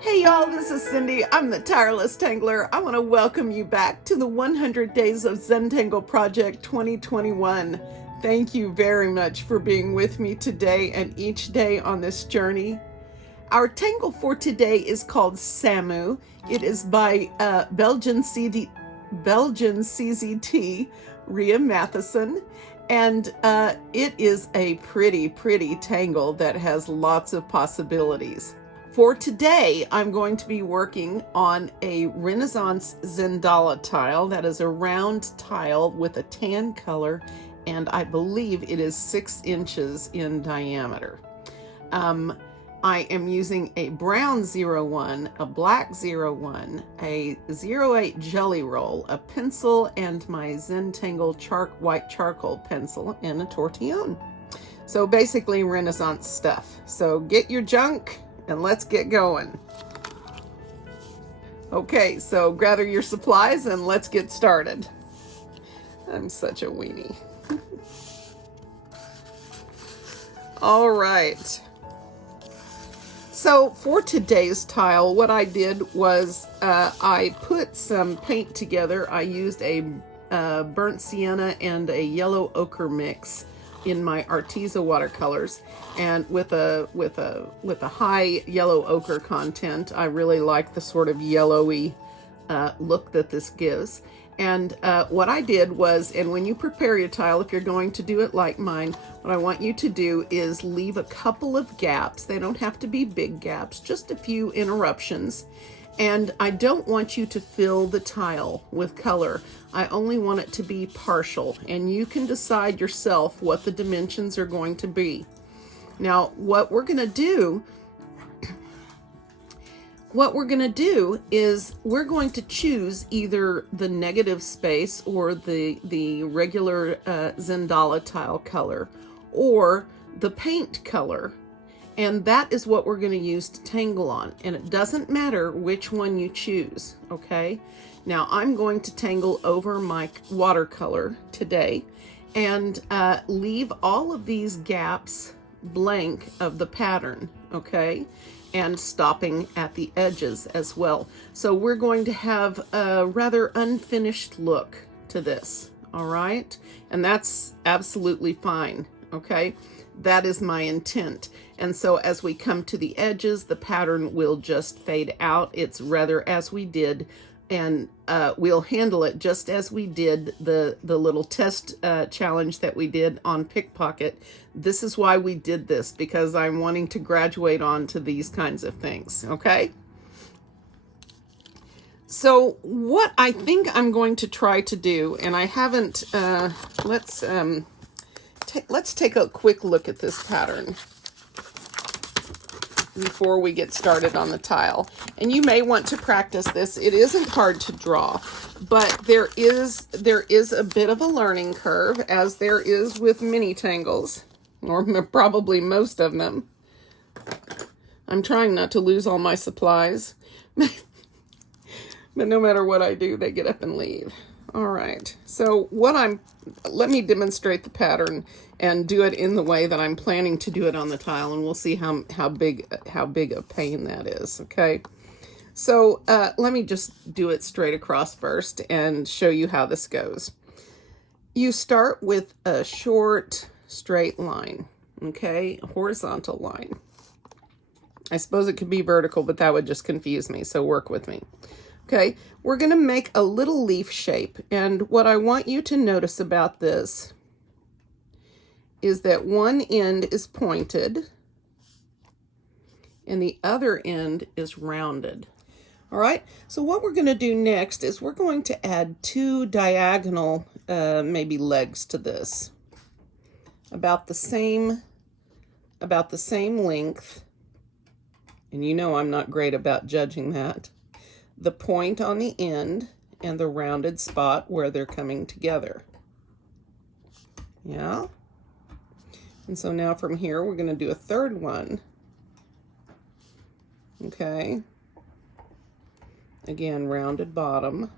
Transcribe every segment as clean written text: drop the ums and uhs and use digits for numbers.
Hey y'all, this is Cindy. I'm the Tireless Tangler. I want to welcome you back to the 100 Days of Zentangle Project 2021. Thank you very much for being with me today and each day on this journey. Our tangle for today is called Samu. It is by Belgian CZT Ria Matheussen. And it is a pretty tangle that has lots of possibilities. For today, I'm going to be working on a Renaissance Zentangle tile. That is a round tile with a tan color, and I believe it is 6 inches in diameter. I am using a brown 01, a black 01, a 08 jelly roll, a pencil, and my Zentangle white charcoal pencil, and a tortillon. So basically Renaissance stuff. So get your junk and let's get going. Okay, so gather your supplies and let's get started. I'm such a weenie. All right. So for today's tile, what I did was I put some paint together. I used a burnt sienna and a yellow ochre mix in my Arteza watercolors, and with a high yellow ochre content. I really like the sort of yellowy look that this gives. And what I did was, and when you prepare your tile, if you're going to do it like mine, what I want you to do is leave a couple of gaps. They don't have to be big gaps, just a few interruptions. And I don't want you to fill the tile with color. I only want it to be partial, and you can decide yourself what the dimensions are going to be. Now, what we're going to do is we're going to choose either the negative space or the regular Zentangle tile color, or the paint color. And that is what we're going to use to tangle on. And it doesn't matter which one you choose, okay? Now I'm going to tangle over my watercolor today and leave all of these gaps blank of the pattern, okay? And stopping at the edges as well. So we're going to have a rather unfinished look to this, all right? And that's absolutely fine, okay? That is my intent. And so as we come to the edges, the pattern will just fade out. It's rather as we did, and we'll handle it just as we did the little test challenge that we did on Pickpocket. This is why we did this, because I'm wanting to graduate on to these kinds of things, okay? So what I think I'm going to try to do, and I haven't, let's take a quick look at this pattern before we get started on the tile. And you may want to practice this. It isn't hard to draw, but there is a bit of a learning curve, as there is with many tangles, or probably most of them. I'm trying not to lose all my supplies, but no matter what I do, they get up and leave. All right, so let me demonstrate the pattern and do it in the way that I'm planning to do it on the tile, and we'll see how big a pain that is, okay? So let me just do it straight across first and show you how this goes. You start with a short, straight line, okay? A horizontal line. I suppose it could be vertical, but that would just confuse me, so work with me. Okay, we're going to make a little leaf shape, and what I want you to notice about this is that one end is pointed and the other end is rounded. All right, so what we're going to do next is we're going to add 2 diagonal maybe legs to this, about the same length, and you know I'm not great about judging that. The point on the end and the rounded spot where they're coming together. Yeah. And so now from here, we're going to do a third one. Okay. Again, rounded bottom.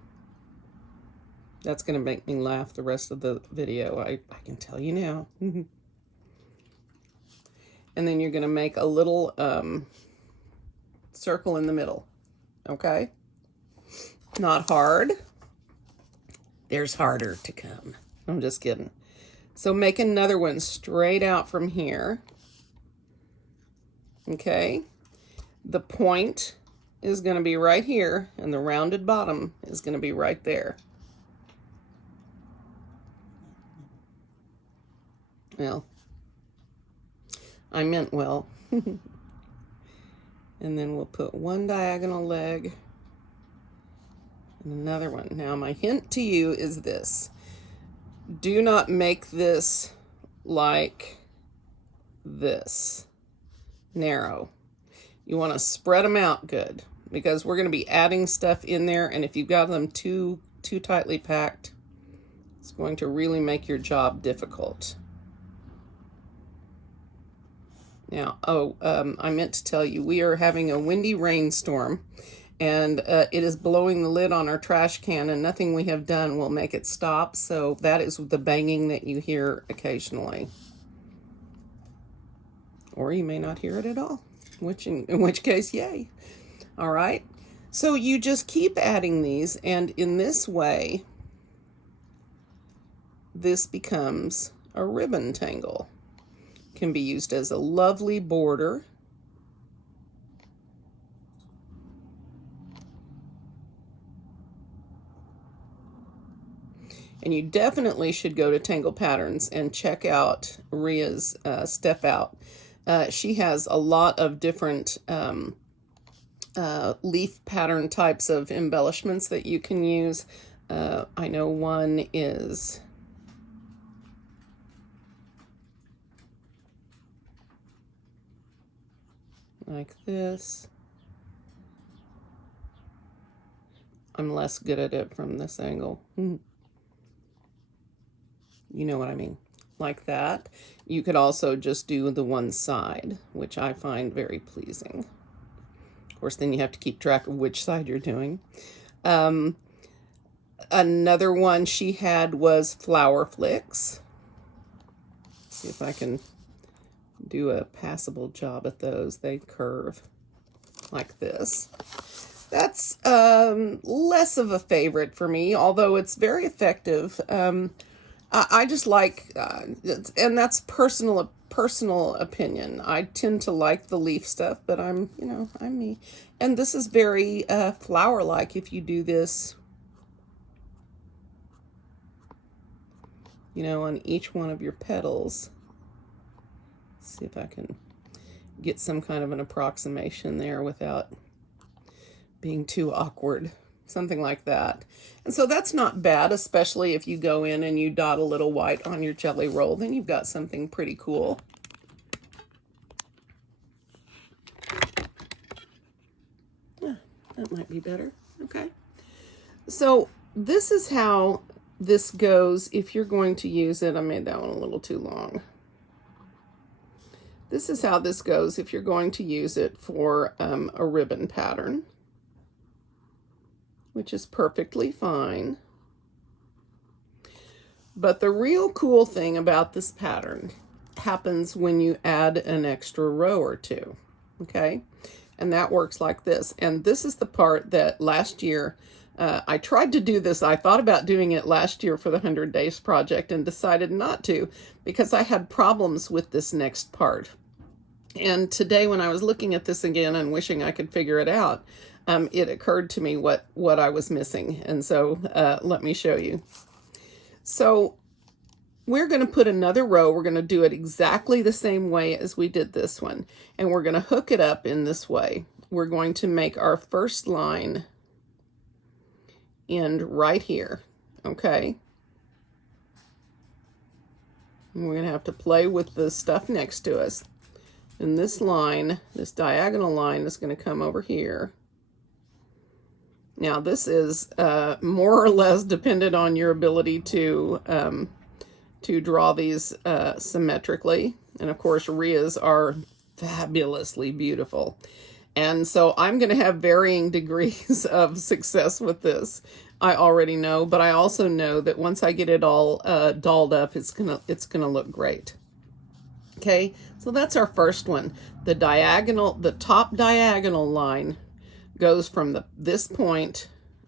That's going to make me laugh the rest of the video. I can tell you now. And then you're going to make a little circle in the middle. Okay? Not hard. There's harder to come. I'm just kidding. So make another one straight out from here. Okay? The point is going to be right here, and the rounded bottom is going to be right there. Well, I meant well. And then we'll put one diagonal leg and another one. Now, my hint to you is this. Do not make this like this, narrow. You want to spread them out good, because we're going to be adding stuff in there, and if you've got them too tightly packed, it's going to really make your job difficult. Now, I meant to tell you, we are having a windy rainstorm, and it is blowing the lid on our trash can, and nothing we have done will make it stop, so that is the banging that you hear occasionally. Or you may not hear it at all, in which case, yay. All right, so you just keep adding these, and in this way, this becomes a ribbon tangle. Can be used as a lovely border. And you definitely should go to Tangle Patterns and check out Ria's Step Out. She has a lot of different leaf pattern types of embellishments that you can use. I know one is like this. I'm less good at it from this angle. You know what I mean. Like that. You could also just do the one side, which I find very pleasing. Of course, then you have to keep track of which side you're doing. Another one she had was flower flicks. See if I can do a passable job at those. They curve like this. That's less of a favorite for me, although it's very effective. I just like, and that's personal opinion. I tend to like the leaf stuff, but I'm me. And this is very flower-like if you do this, on each one of your petals. Let's see if I can get some kind of an approximation there without being too awkward. Something like that. And so that's not bad, especially if you go in and you dot a little white on your jelly roll, then you've got something pretty cool. Yeah, that might be better. Okay. So this is how this goes if you're going to use it. I made that one a little too long. This is how this goes if you're going to use it for a ribbon pattern, which is perfectly fine. But the real cool thing about this pattern happens when you add an extra row or two, okay? And that works like this. And this is the part that last year, I tried to do this. I thought about doing it last year for the 100 Days project and decided not to because I had problems with this next part. And today when I was looking at this again and wishing I could figure it out, it occurred to me what I was missing. And so let me show you. So we're going to put another row. We're going to do it exactly the same way as we did this one. And we're going to hook it up in this way. We're going to make our first line end right here. Okay. And we're going to have to play with the stuff next to us. And this line, this diagonal line, is going to come over here. Now, this is more or less dependent on your ability to draw these symmetrically. And of course, Ria's are fabulously beautiful. And so I'm going to have varying degrees of success with this. I already know, but I also know that once I get it all dolled up, it's gonna look great. Okay, so that's our first one. The top diagonal line goes from this point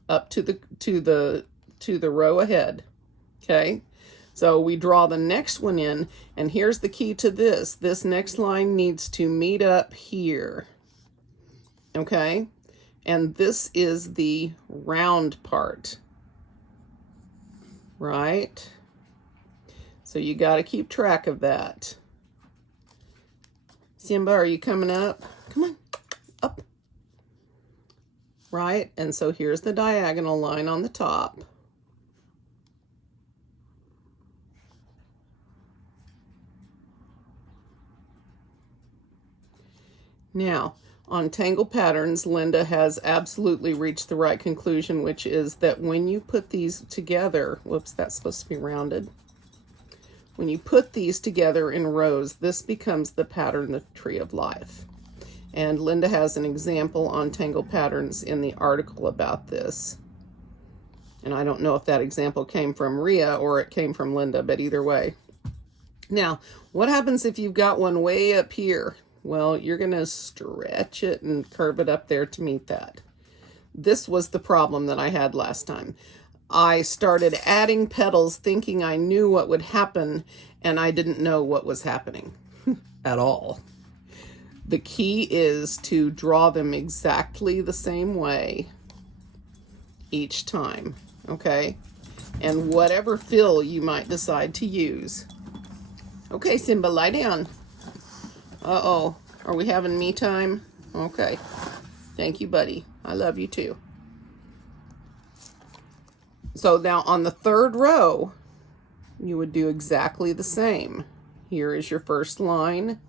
up to the row ahead. Okay, so we draw the next one in, and here's the key to this. This next line needs to meet up here. Okay, and this is the round part, right? So you got to keep track of that. Simba, are you coming up? Come on, up. Right, and so here's the diagonal line on the top. Now, on tangle patterns, Linda has absolutely reached the right conclusion, which is that when you put these together, whoops, that's supposed to be rounded. When you put these together in rows, this becomes the pattern, the tree of life. And Linda has an example on tangle patterns in the article about this. And I don't know if that example came from Ria or it came from Linda, but either way. Now, what happens if you've got one way up here? Well, you're going to stretch it and curve it up there to meet that. This was the problem that I had last time. I started adding petals thinking I knew what would happen, and I didn't know what was happening at all. The key is to draw them exactly the same way each time, okay? And whatever fill you might decide to use. Okay, Simba, lie down. Uh-oh, are we having me time? Okay, thank you, buddy. I love you too. So now on the third row, you would do exactly the same. Here is your first line.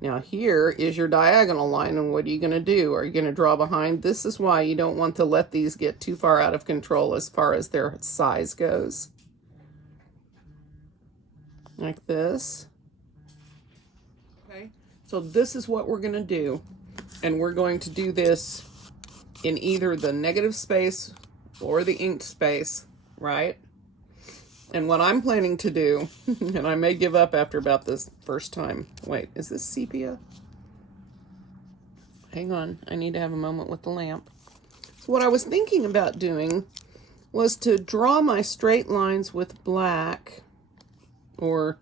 Now here is your diagonal line, and what are you going to do? Are you going to draw behind? This is why you don't want to let these get too far out of control as far as their size goes. Like this. Okay, so this is what we're going to do, and we're going to do this in either the negative space or the inked space, right? And what I'm planning to do, and I may give up after about this first time. Wait, is this sepia? Hang on, I need to have a moment with the lamp. So what I was thinking about doing was to draw my straight lines with black, or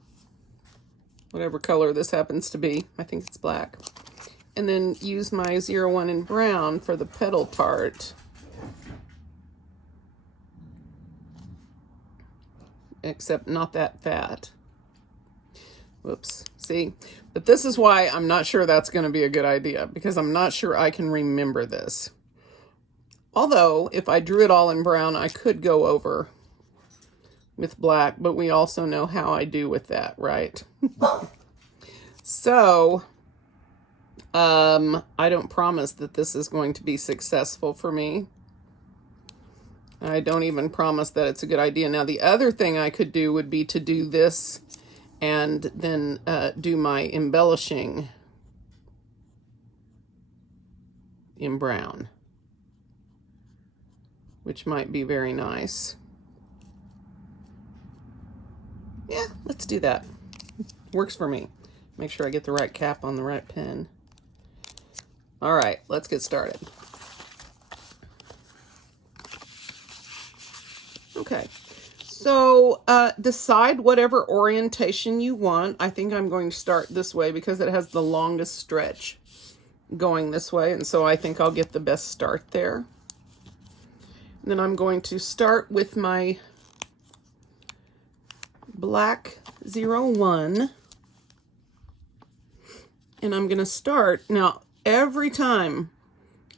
whatever color this happens to be. I think it's black. And then use my 01 in brown for the petal part. Except not that fat. Whoops, see? But this is why I'm not sure that's going to be a good idea, because I'm not sure I can remember this. Although, if I drew it all in brown, I could go over with black, but we also know how I do with that, right? So, I don't promise that this is going to be successful for me. I don't even promise that it's a good idea. Now, the other thing I could do would be to do this and then do my embellishing in brown, which might be very nice. Yeah, let's do that. Works for me. Make sure I get the right cap on the right pen. All right, let's get started. Okay, so decide whatever orientation you want. I think I'm going to start this way because it has the longest stretch going this way, and so I think I'll get the best start there. And then I'm going to start with my black 01, and I'm going to start. Now, every time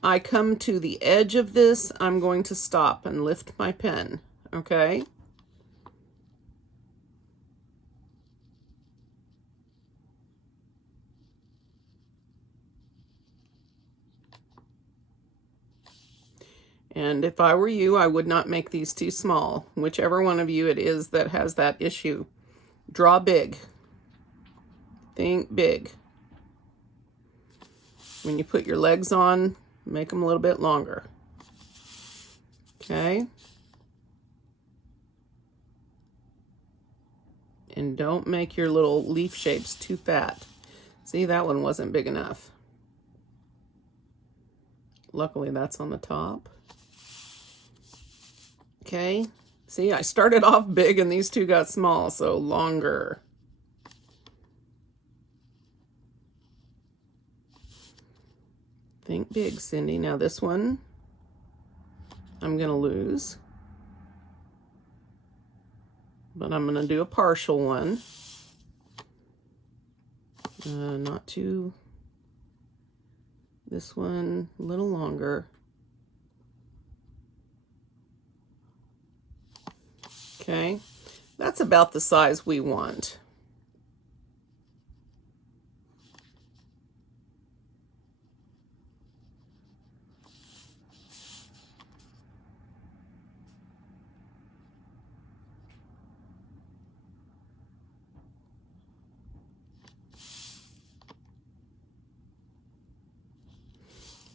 I come to the edge of this, I'm going to stop and lift my pen. Okay. And if I were you, I would not make these too small. Whichever one of you it is that has that issue, draw big. Think big. When you put your legs on, make them a little bit longer. Okay. And don't make your little leaf shapes too fat. See, that one wasn't big enough. Luckily, that's on the top. Okay, see, I started off big and these two got small, so longer. Think big, Cindy. Now this one, I'm going to lose. But I'm going to do a partial one. Not too... This one, a little longer. Okay, that's about the size we want.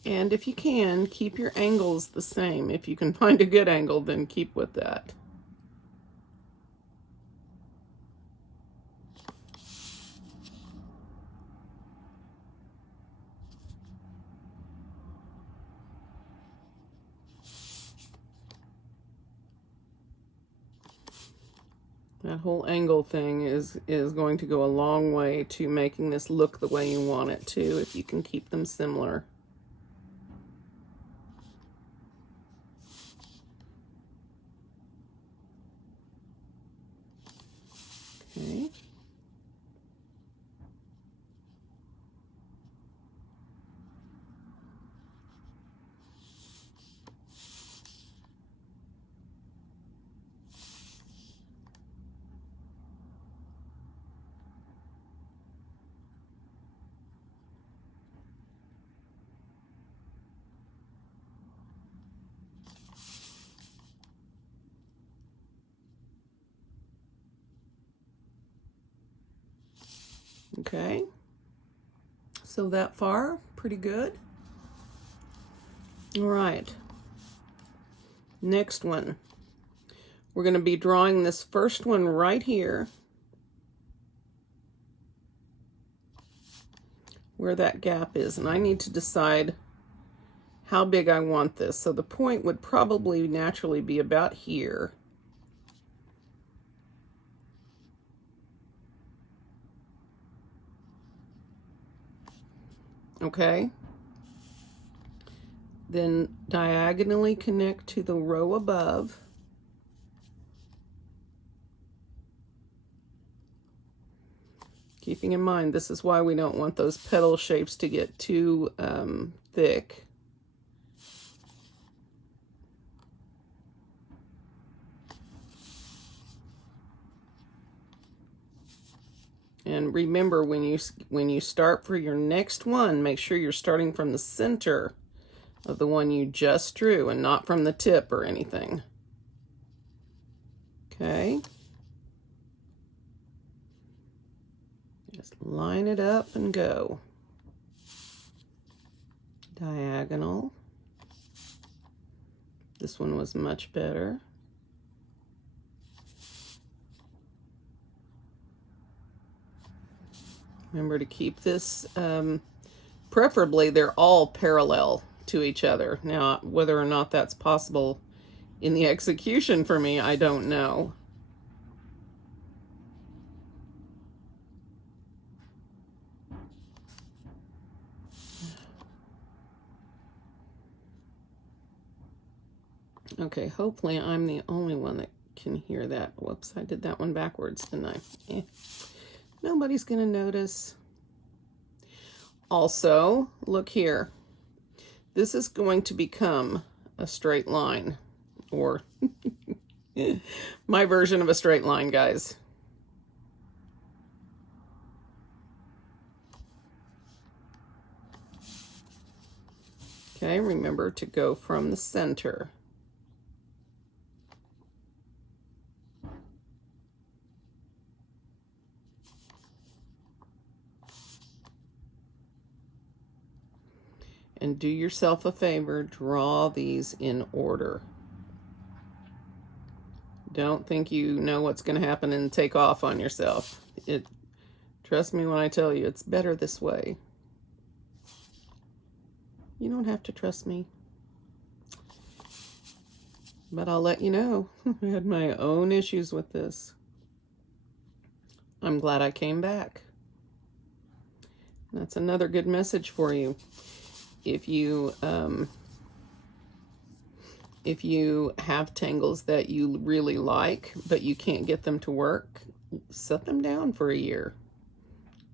And if you can, keep your angles the same. If you can find a good angle, then keep with that. That whole angle thing is going to go a long way to making this look the way you want it to, if you can keep them similar. Okay. Okay, so that far, pretty good. All right, next one. We're going to be drawing this first one right here, where that gap is, and I need to decide how big I want this. So the point would probably naturally be about here. Okay, then diagonally connect to the row above. Keeping in mind, this is why we don't want those petal shapes to get too thick. And remember, when you start for your next one, make sure you're starting from the center of the one you just drew and not from the tip or anything. Okay. Just line it up and go. Diagonal. This one was much better. Remember to keep this, preferably they're all parallel to each other. Now, whether or not that's possible in the execution for me, I don't know. Okay, hopefully I'm the only one that can hear that. Whoops, I did that one backwards, didn't I? Nobody's gonna notice. Also, look here. This is going to become a straight line, or my version of a straight line, guys. Okay, remember to go from the center. And do yourself a favor, draw these in order. Don't think you know what's going to happen and take off on yourself. Trust me when I tell you, it's better this way. You don't have to trust me. But I'll let you know. I had my own issues with this. I'm glad I came back. That's another good message for you. If you have tangles that you really like, but you can't get them to work, set them down for a year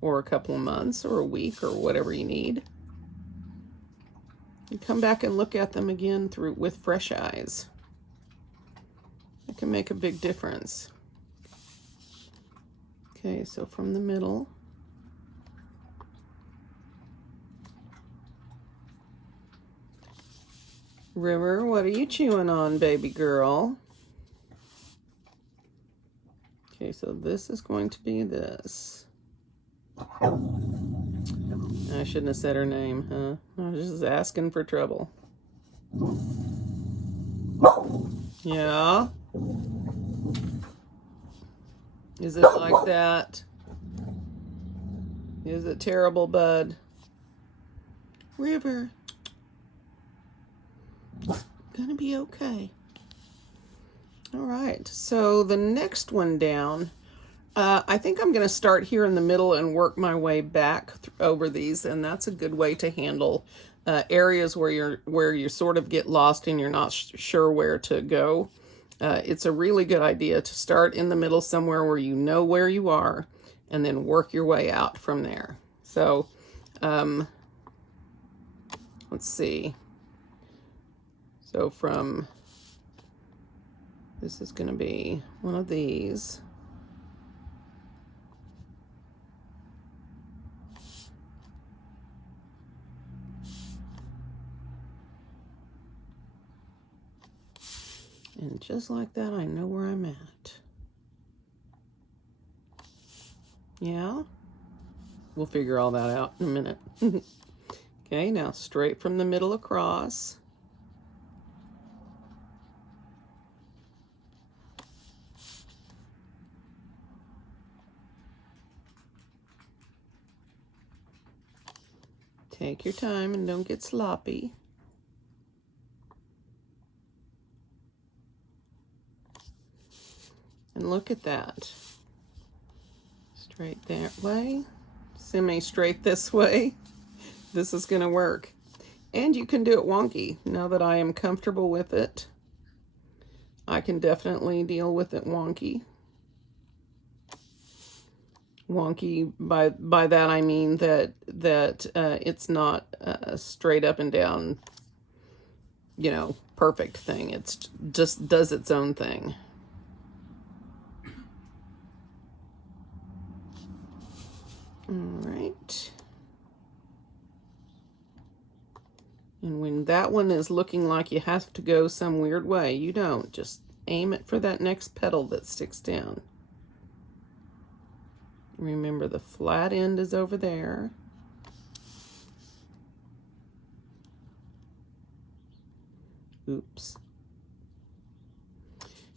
or a couple of months or a week or whatever you need. And come back and look at them again with fresh eyes. It can make a big difference. Okay, so from the middle. River, what are you chewing on, baby girl? Okay, so this is going to be this. I shouldn't have said her name, huh? I was just asking for trouble. Yeah? Is it like that? Is it terrible, bud? River. It's gonna be okay. All right, so the next one down, I think I'm going to start here in the middle and work my way back over these, and that's a good way to handle areas where you sort of get lost and you're not sure where to go. It's a really good idea to start in the middle somewhere where you know where you are, and then work your way out from there. So, let's see. So this is going to be one of these. And just like that, I know where I'm at. Yeah? We'll figure all that out in a minute. Okay, now straight from the middle across. Take your time and don't get sloppy. And look at that. Straight that way, semi-straight this way. This is going to work. And you can do it wonky. Now that I am comfortable with it, I can definitely deal with it wonky. Wonky, by that I mean that it's not a straight up and down, perfect thing. It's just does its own thing. All right. And when that one is looking like you have to go some weird way, you don't. Just aim it for that next petal that sticks down. Remember, the flat end is over there. Oops.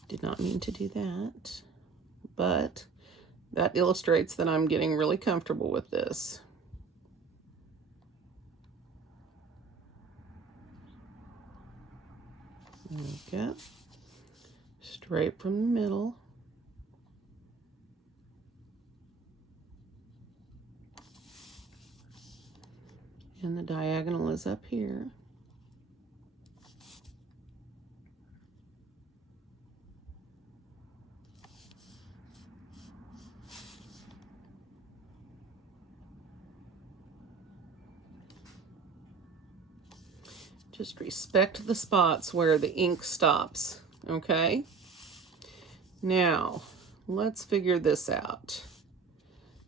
Did not mean to do that. But that illustrates that I'm getting really comfortable with this. Okay. Straight from the middle. And the diagonal is up here. Just respect the spots where the ink stops, okay? Now, let's figure this out.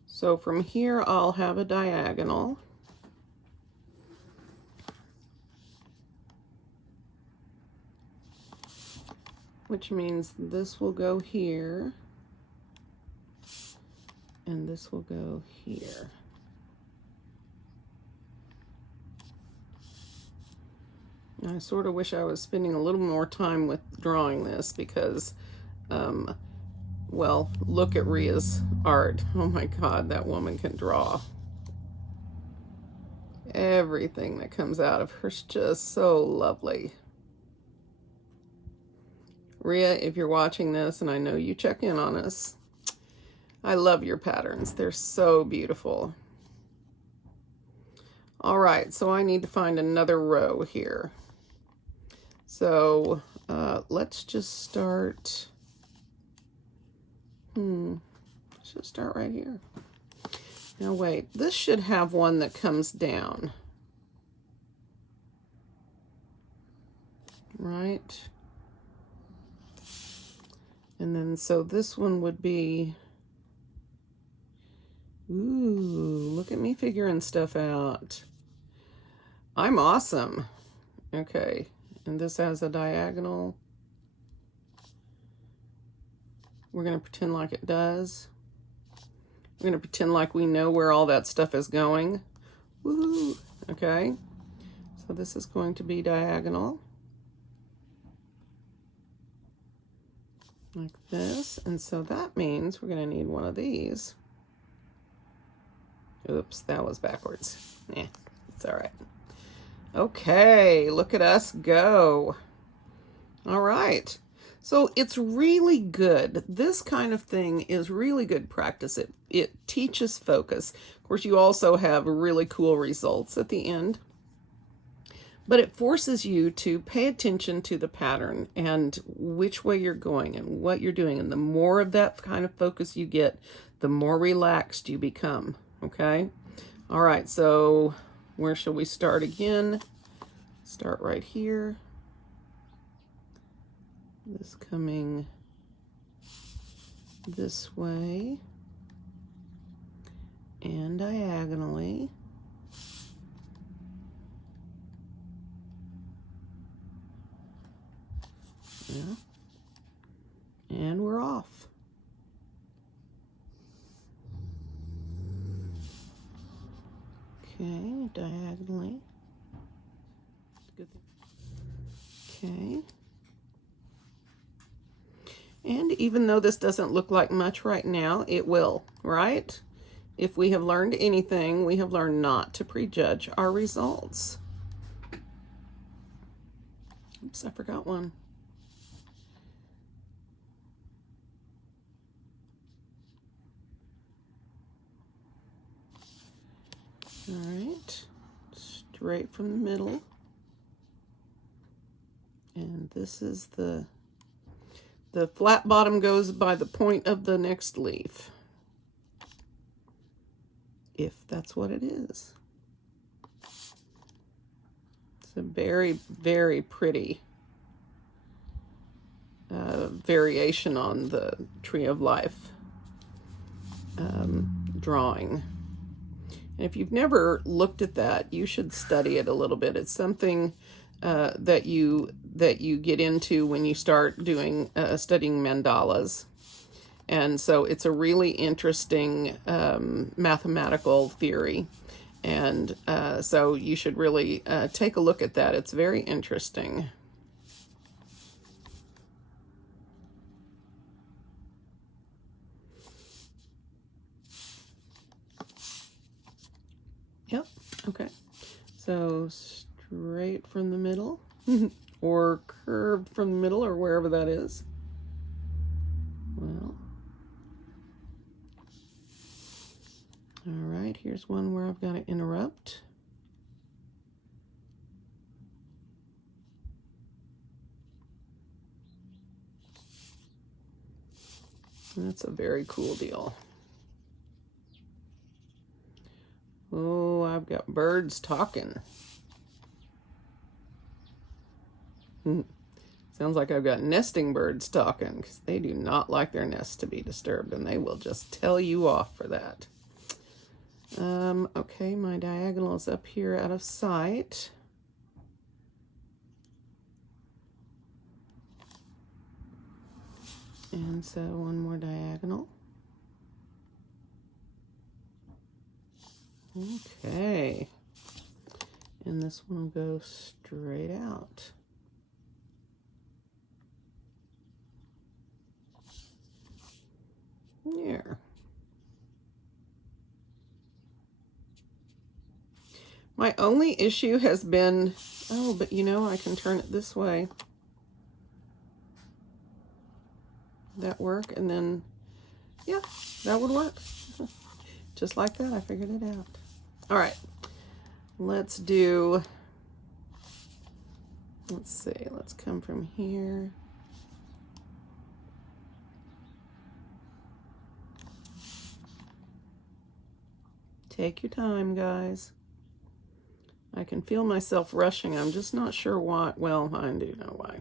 So from here, I'll have a diagonal. Which means this will go here, and this will go here. I sort of wish I was spending a little more time with drawing this, because well, look at Ria's art. Oh my God, that woman can draw. Everything that comes out of her is just so lovely. Ria, if you're watching this, and I know you check in on us, I love your patterns. They're so beautiful. All right, so I need to find another row here. So let's just start. Let's just start right here. Now wait, this should have one that comes down. Right? And then so this one would be, ooh, look at me figuring stuff out. I'm awesome. Okay, and this has a diagonal. We're gonna pretend like it does. We're gonna pretend like we know where all that stuff is going. Woohoo! Okay, so this is going to be diagonal. Like this, and so that means we're gonna need one of these. Oops, that was backwards. Yeah, it's all right. Okay, look at us go. All right. So it's really good. This kind of thing is really good practice. It teaches focus. Of course, you also have really cool results at the end. But it forces you to pay attention to the pattern and which way you're going and what you're doing. And the more of that kind of focus you get, the more relaxed you become. Okay? All right, so where shall we start again? Start right here. This coming this way and diagonally. Yeah. And we're off. Okay, diagonally. Good thing. Okay. And even though this doesn't look like much right now, it will, right? If we have learned anything, we have learned not to prejudge our results. Oops, I forgot one. All right, straight from the middle. And this is the flat bottom goes by the point of the next leaf, if that's what it is. It's a very, very pretty variation on the Tree of Life drawing. And if you've never looked at that, you should study it a little bit. It's something that you get into when you start doing studying mandalas. And so it's a really interesting mathematical theory. And so you should really take a look at that. It's very interesting. Yep, okay. So straight from the middle, or curved from the middle, or wherever that is. Well, all right, here's one where I've got to interrupt. That's a very cool deal. Oh, I've got birds talking. Sounds like I've got nesting birds talking, because they do not like their nests to be disturbed, and they will just tell you off for that. Okay, my diagonal is up here out of sight. And so one more diagonal. Okay. And this one will go straight out. There. My only issue has been, oh, but you know, I can turn it this way. That work? And then, yeah, that would work. Just like that, I figured it out. All right, let's do, let's see, let's come from here. Take your time, guys. I can feel myself rushing. I'm just not sure why. Well, I do know why.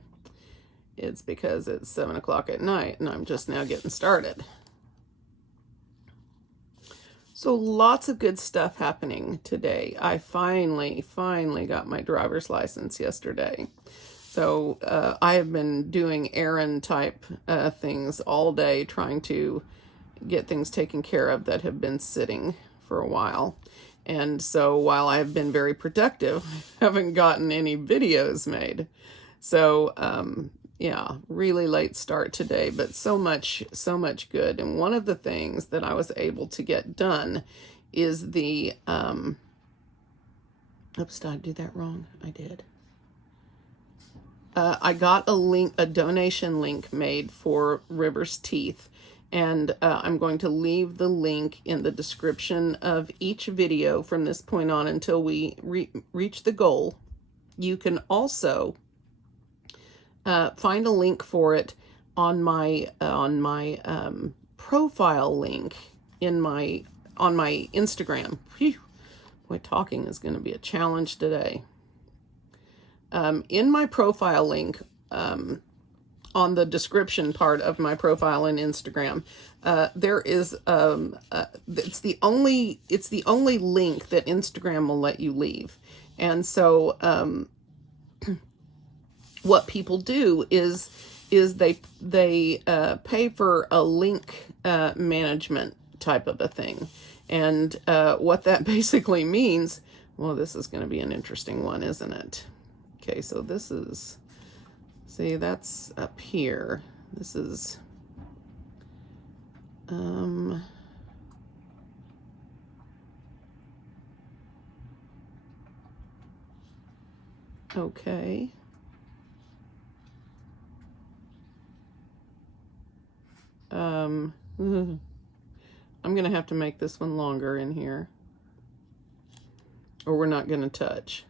It's because it's 7 o'clock at night and I'm just now getting started. So lots of good stuff happening today. I finally got my driver's license yesterday. So I have been doing errand type things all day, trying to get things taken care of that have been sitting for a while. And so while I've been very productive, I haven't gotten any videos made. So yeah, really late start today, but so much good. And one of the things that I was able to get done is the, oops, did I do that wrong? I did. I got a donation link made for River's Teeth, and I'm going to leave the link in the description of each video from this point on until we reach the goal. You can also find a link for it on my profile link on my Instagram. Whew, boy, talking is going to be a challenge today. In my profile link, on the description part of my profile in Instagram, there is it's the only link that Instagram will let you leave. And so what people do is they pay for a link management type of a thing. And what that basically means, well, this is going to be an interesting one, isn't it? Okay, so this is, see, that's up here. This is, okay. I'm going to have to make this one longer in here, or we're not going to touch.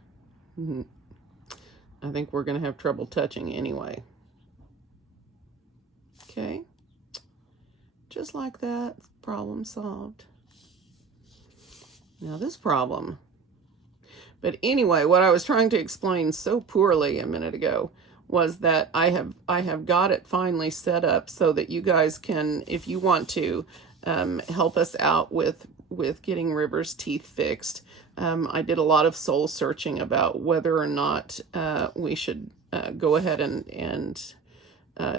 I think we're going to have trouble touching anyway. Okay. Just like that, problem solved. Now this problem. But anyway, what I was trying to explain so poorly a minute ago was that I have got it finally set up so that you guys can, if you want to, help us out with getting River's teeth fixed. I did a lot of soul searching about whether or not we should go ahead and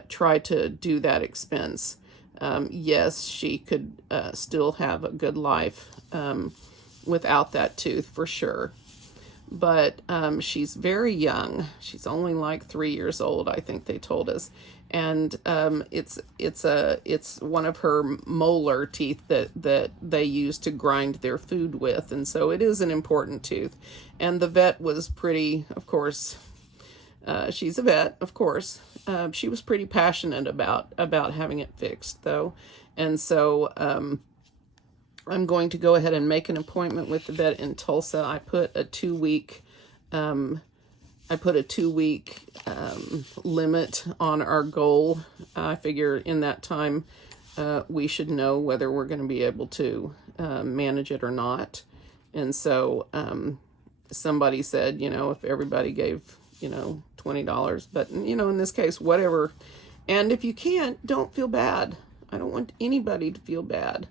try to do that expense. Yes, she could still have a good life without that tooth for sure. But she's very young. She's only like 3 years old, I think they told us. And it's one of her molar teeth that they use to grind their food with, and so it is an important tooth. And the vet was pretty, of course, she's a vet, of course. She was pretty passionate about having it fixed, though, and so I'm going to go ahead and make an appointment with the vet in Tulsa. I put a 2-week limit on our goal. I figure in that time we should know whether we're going to be able to manage it or not. And so somebody said, if everybody gave, $20, but, in this case, whatever. And if you can't, don't feel bad. I don't want anybody to feel bad.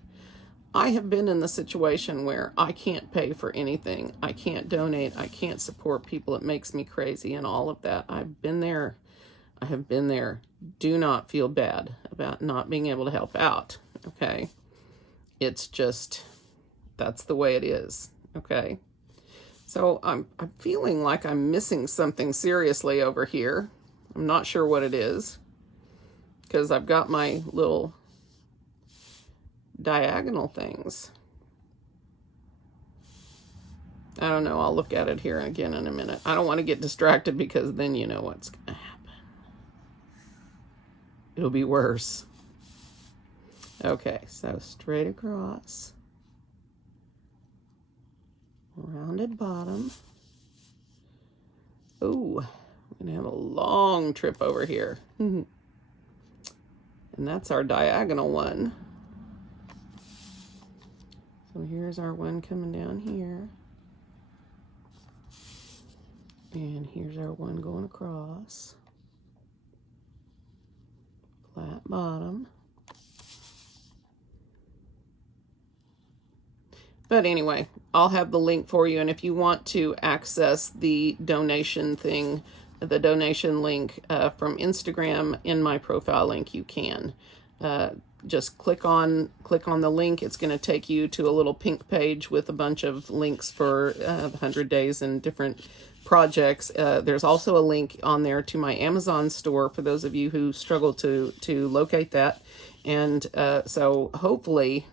I have been in the situation where I can't pay for anything. I can't donate. I can't support people. It makes me crazy and all of that. I've been there. I have been there. Do not feel bad about not being able to help out, okay? It's just, that's the way it is, okay? So I'm feeling like I'm missing something seriously over here. I'm not sure what it is, because I've got my little diagonal things. I don't know. I'll look at it here again in a minute. I don't want to get distracted because then you know what's going to happen. It'll be worse. Okay, so straight across. Rounded bottom. Ooh, I'm going to have a long trip over here. And that's our diagonal one. So here's our one coming down here. And here's our one going across. Flat bottom. But anyway, I'll have the link for you. And if you want to access the donation thing, the donation link from Instagram in my profile link, you can. Just click on the link. It's going to take you to a little pink page with a bunch of links for 100 days and different projects. There's also a link on there to my Amazon store for those of you who struggle to locate that. And so hopefully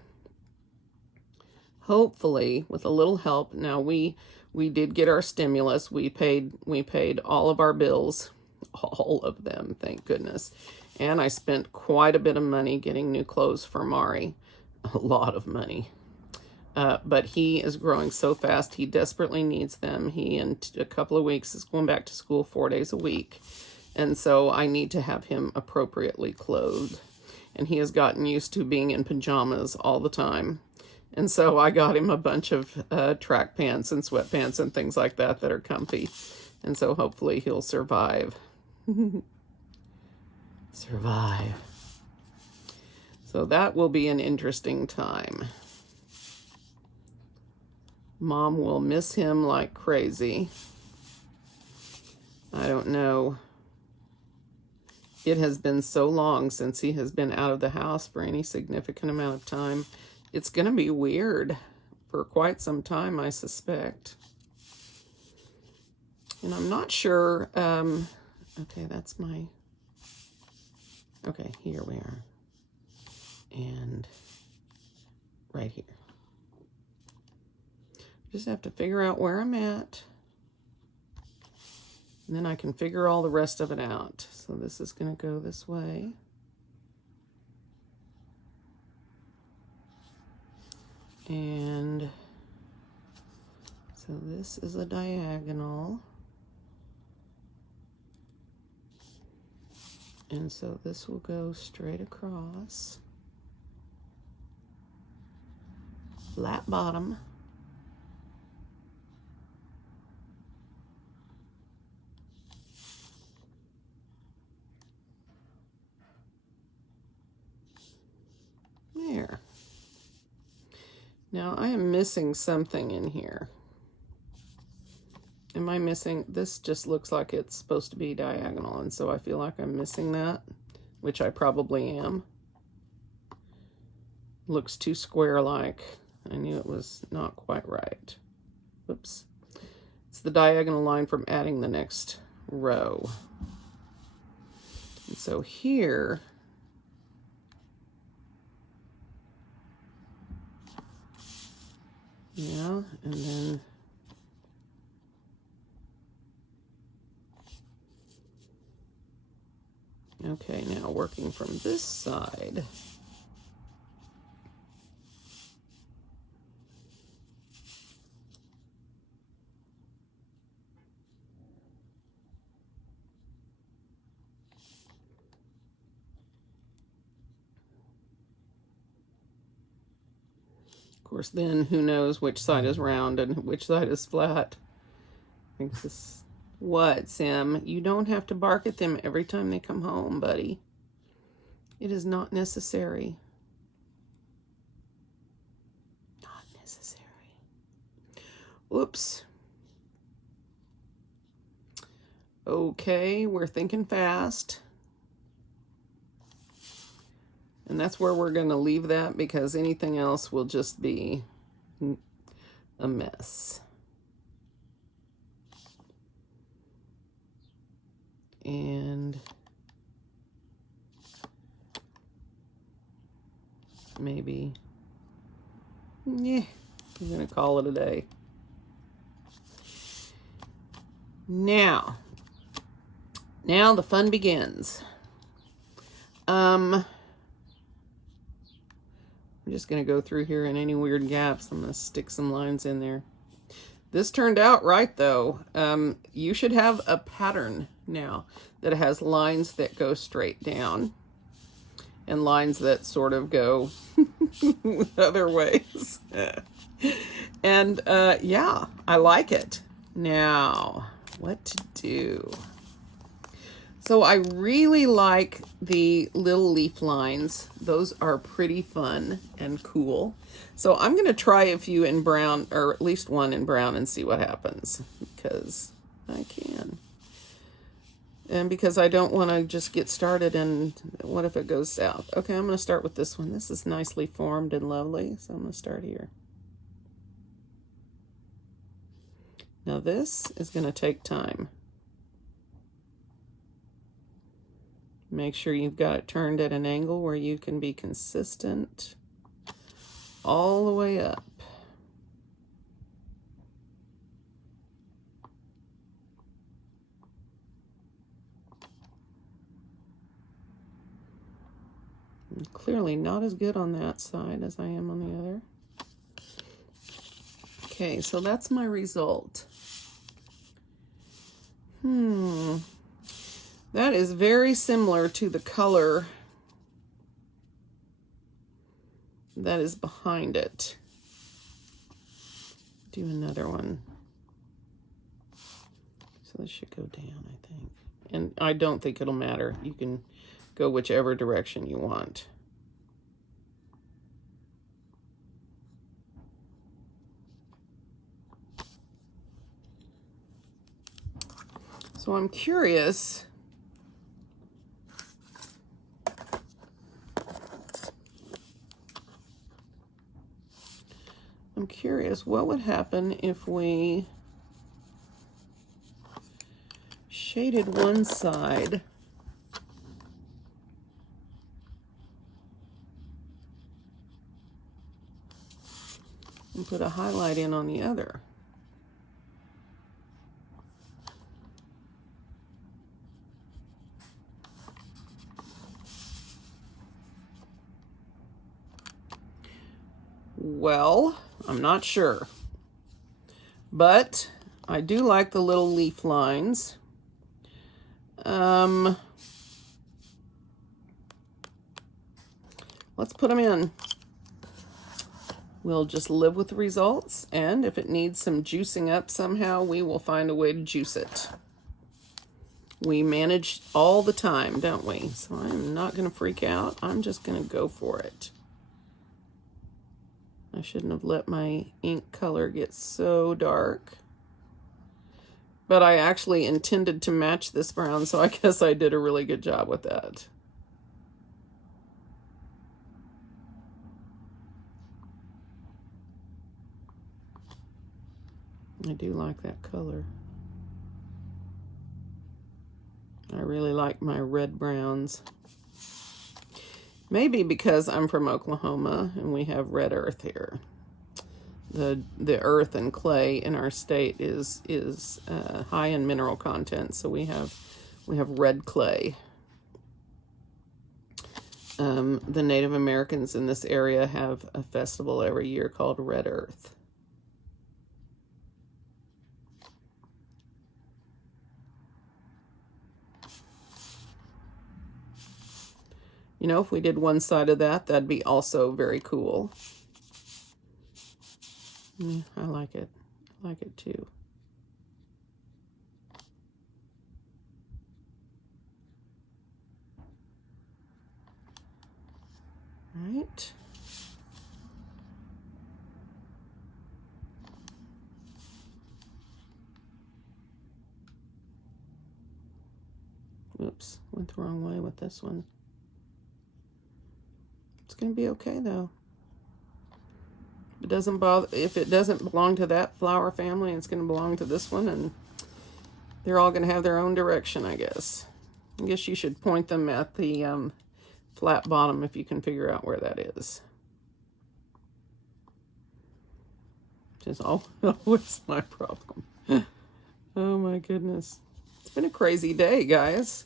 with a little help. Now we did get our stimulus. We paid all of our bills, all of them, thank goodness. And I spent quite a bit of money getting new clothes for Mari, a lot of money. But he is growing so fast. He desperately needs them. He, in a couple of weeks, is going back to school 4 days a week. And so I need to have him appropriately clothed. And he has gotten used to being in pajamas all the time. And so I got him a bunch of track pants and sweatpants and things like that that are comfy. And so hopefully he'll survive. Survive. So that will be an interesting time. Mom will miss him like crazy. I don't know. It has been so long since he has been out of the house for any significant amount of time. It's going to be weird for quite some time, I suspect. And I'm not sure. Okay, that's my... Okay, here we are. And right here. Just have to figure out where I'm at. And then I can figure all the rest of it out. So this is going to go this way. And so this is a diagonal. And so this will go straight across. Flat bottom. There. Now I am missing something in here. Am I missing? This just looks like it's supposed to be diagonal, and so I feel like I'm missing that, which I probably am. Looks too square-like. I knew it was not quite right. Oops. It's the diagonal line from adding the next row. And so here, yeah, and then okay, now working from this side. Of course, then who knows which side is round and which side is flat. I think this. What, Sam? You don't have to bark at them every time they come home, buddy. It is not necessary. Not necessary. Oops. Okay, we're thinking fast. And that's where we're going to leave that, because anything else will just be a mess. And maybe Yeah, I'm gonna call it a day. Now the fun begins. I'm just gonna go through here, and any weird gaps, I'm gonna stick some lines in there. This turned out right, though. You should have a pattern now that has lines that go straight down and lines that sort of go other ways. And yeah, I like it. Now, what to do? So I really like the little leaf lines. Those are pretty fun and cool. So I'm going to try a few in brown, or at least one in brown, and see what happens, because I can. And because I don't want to just get started and what if it goes south? Okay, I'm going to start with this one. This is nicely formed and lovely, so I'm going to start here. Now this is going to take time. Make sure you've got it turned at an angle where you can be consistent all the way up. I'm clearly not as good on that side as I am on the other. Okay, so that's my result. That is very similar to the color that is behind it. Do another one. So this should go down, I think. And I don't think it'll matter. You can go whichever direction you want. So I'm curious. What would happen if we shaded one side and put a highlight in on the other. Well, I'm not sure, but I do like the little leaf lines. Let's put them in. We'll just live with the results, and if it needs some juicing up somehow, we will find a way to juice it. We manage all the time, don't we? So I'm not going to freak out. I'm just going to go for it. I shouldn't have let my ink color get so dark. But I actually intended to match this brown, so I guess I did a really good job with that. I do like that color. I really like my red browns. Maybe because I'm from Oklahoma and we have red earth here. The earth and clay in our state is high in mineral content, so we have red clay. The Native Americans in this area have a festival every year called Red Earth. You know, if we did one side of that, that'd be also very cool. I like it. I like it too. All right. Oops, went the wrong way with this one. It's going to be okay though. It doesn't bother if it doesn't belong to that flower family. It's going to belong to this one, and they're all going to have their own direction, I guess. I guess you should point them at the flat bottom if you can figure out where that is. Which is always my problem. Oh my goodness. It's been a crazy day, guys.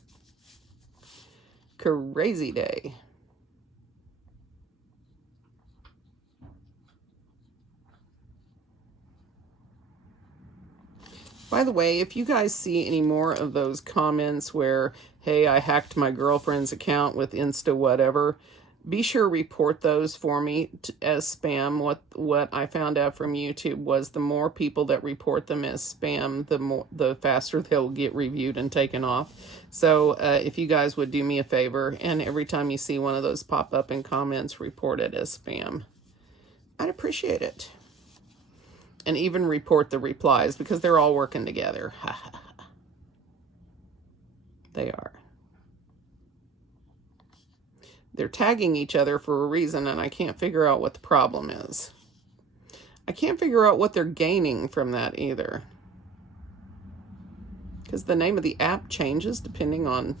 Crazy day. By the way, if you guys see any more of those comments where, hey, I hacked my girlfriend's account with Insta whatever, be sure to report those for me as spam. What I found out from YouTube was the more people that report them as spam, the faster they'll get reviewed and taken off. So if you guys would do me a favor, and every time you see one of those pop up in comments, report it as spam. I'd appreciate it. And even report the replies, because they're all working together. They are. They're tagging each other for a reason, and I can't figure out what the problem is. I can't figure out what they're gaining from that either. Because the name of the app changes depending on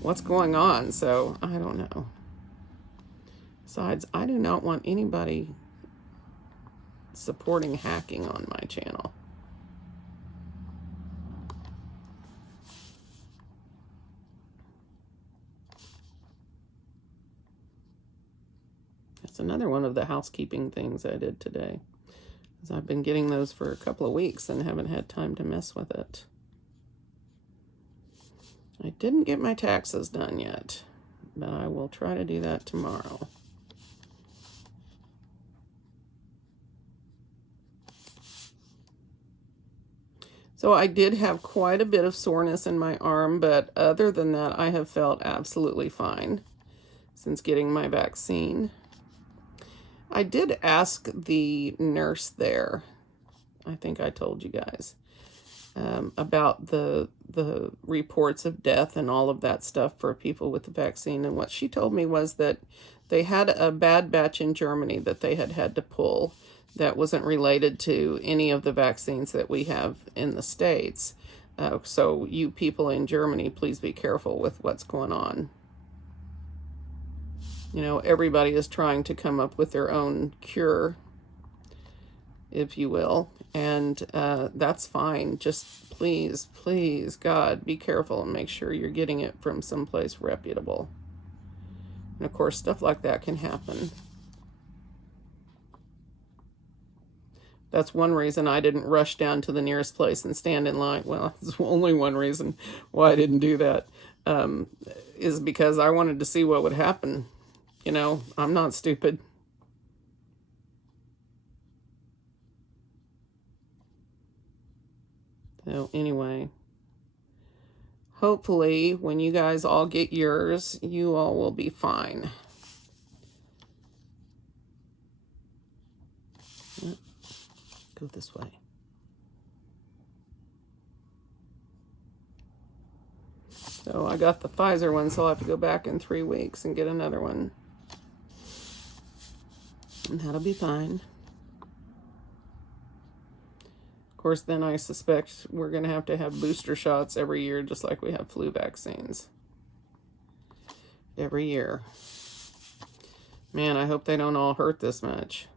what's going on, so I don't know. Besides, I do not want anybody supporting hacking on my channel. That's another one of the housekeeping things I did today. Because I've been getting those for a couple of weeks and haven't had time to mess with it. I didn't get my taxes done yet, but I will try to do that tomorrow. So I did have quite a bit of soreness in my arm, but other than that, I have felt absolutely fine since getting my vaccine. I did ask the nurse there, I think I told you guys, about the reports of death and all of that stuff for people with the vaccine. And what she told me was that they had a bad batch in Germany that they had to pull that wasn't related to any of the vaccines that we have in the States. So you people in Germany, please be careful with what's going on. You know, everybody is trying to come up with their own cure, if you will, and that's fine. Just please, please, God, be careful and make sure you're getting it from someplace reputable. And of course, stuff like that can happen. That's one reason I didn't rush down to the nearest place and stand in line. Well, it's only one reason why I didn't do that, is because I wanted to see what would happen. You know, I'm not stupid. So anyway, hopefully when you guys all get yours, you all will be fine. Go this way. So I got the Pfizer one, so I'll have to go back in 3 weeks and get another one. And that'll be fine. Of course, then I suspect we're going to have booster shots every year, just like we have flu vaccines. Every year. Man, I hope they don't all hurt this much.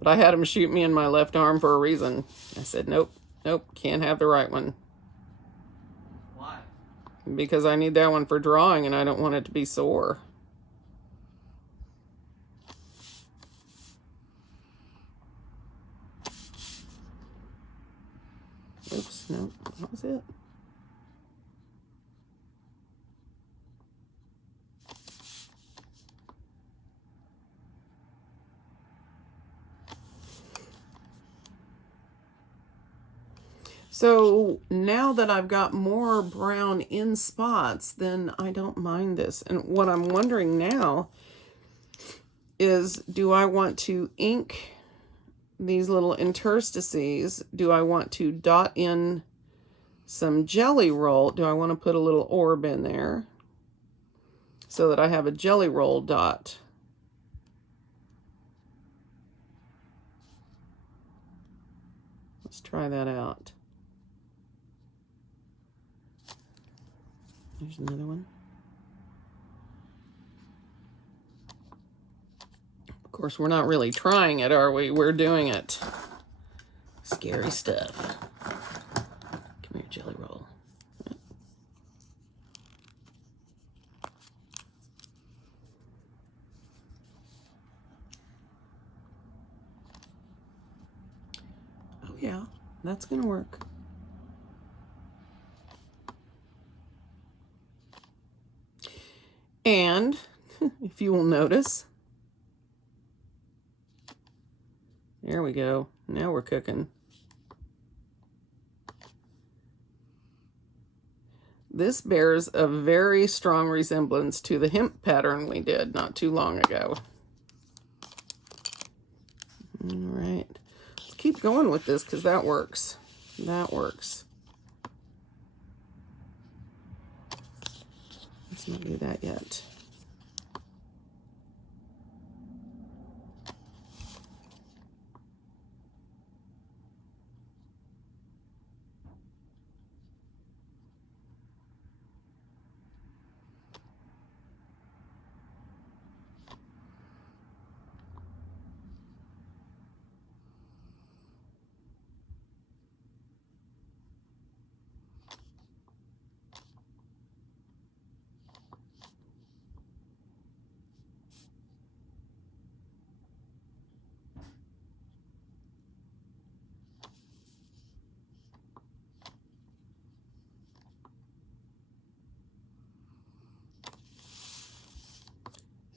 But I had them shoot me in my left arm for a reason. I said, nope, can't have the right one. Why? Because I need that one for drawing and I don't want it to be sore. Oops, no, that was it. So now that I've got more brown in spots, then I don't mind this. And what I'm wondering now is, do I want to ink these little interstices? Do I want to dot in some jelly roll? Do I want to put a little orb in there so that I have a jelly roll dot? Let's try that out. There's another one. Of Of course, we're not really trying it, are we? We're doing it. Scary stuff. Come here, Jelly Roll. Oh, yeah, that's going to work. And if you will notice, there we go. Now we're cooking. This bears a very strong resemblance to the hemp pattern we did not too long ago. All right. Let's keep going with this because that works. That works. Let's not do that yet.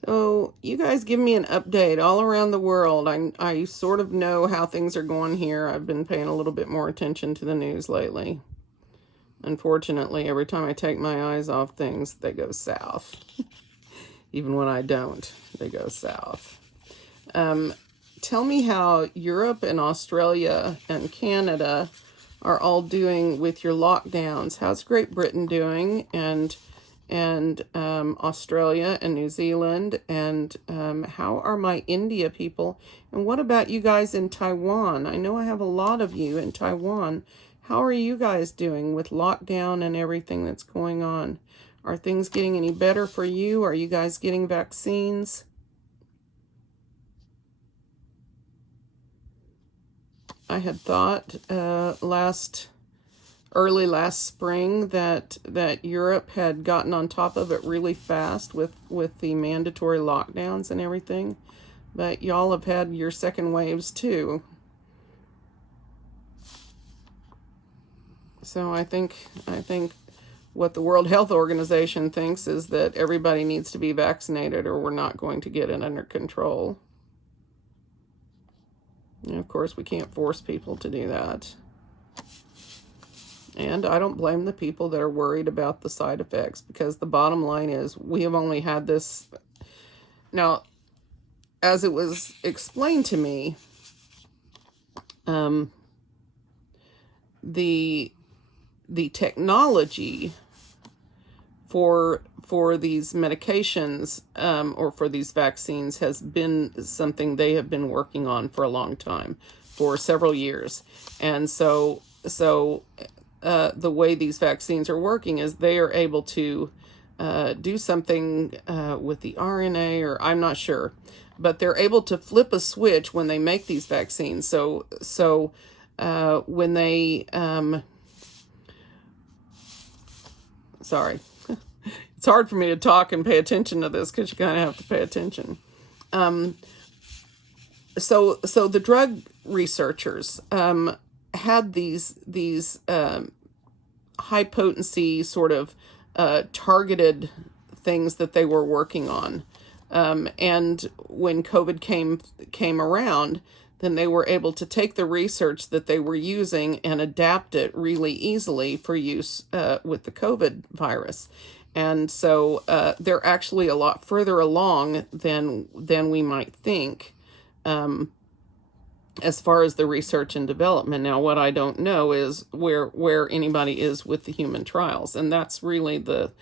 So you guys give me an update all around the world. I sort of know how things are going here. I've been paying a little bit more attention to the news lately. Unfortunately, every time I take my eyes off things, they go south. Even when I don't, they go south. Tell me how Europe and Australia and Canada are all doing with your lockdowns. How's Great Britain doing? And Australia and New Zealand, and how are my India people? And what about you guys in Taiwan? I know I have a lot of you in Taiwan. How are you guys doing with lockdown and everything that's going on? Are things getting any better for you? Are you guys getting vaccines? I had thought early last spring that Europe had gotten on top of it really fast with the mandatory lockdowns and everything, but y'all have had your second waves too. So I think what the World Health Organization thinks is that everybody needs to be vaccinated or we're not going to get it under control. And of course, we can't force people to do that. And I don't blame the people that are worried about the side effects, because the bottom line is we have only had this. Now, as it was explained to me, the technology for these medications or for these vaccines has been something they have been working on for a long time, for several years. And so the way these vaccines are working is they are able to do something with the RNA, or I'm not sure, but they're able to flip a switch when they make these vaccines. So when they, sorry, it's hard for me to talk and pay attention to this because you kind of have to pay attention. So the drug researchers had these high potency sort of targeted things that they were working on, and when COVID came around, then they were able to take the research that they were using and adapt it really easily for use with the COVID virus. And so they're actually a lot further along than we might think, as far as the research and development. Now, what I don't know is where anybody is with the human trials, and that's really the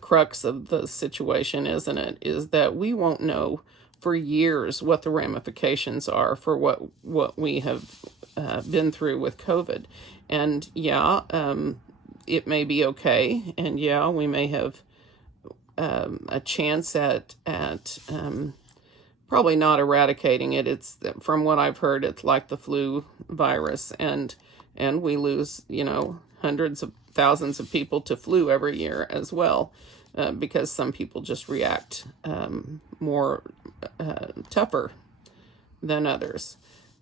crux of the situation, isn't it? Is that we won't know for years what the ramifications are for what we have been through with COVID. And yeah, it may be okay, and yeah, we may have a chance at probably not eradicating it. It's, from what I've heard, it's like the flu virus, and we lose, you know, hundreds of thousands of people to flu every year as well, because some people just react more tougher than others.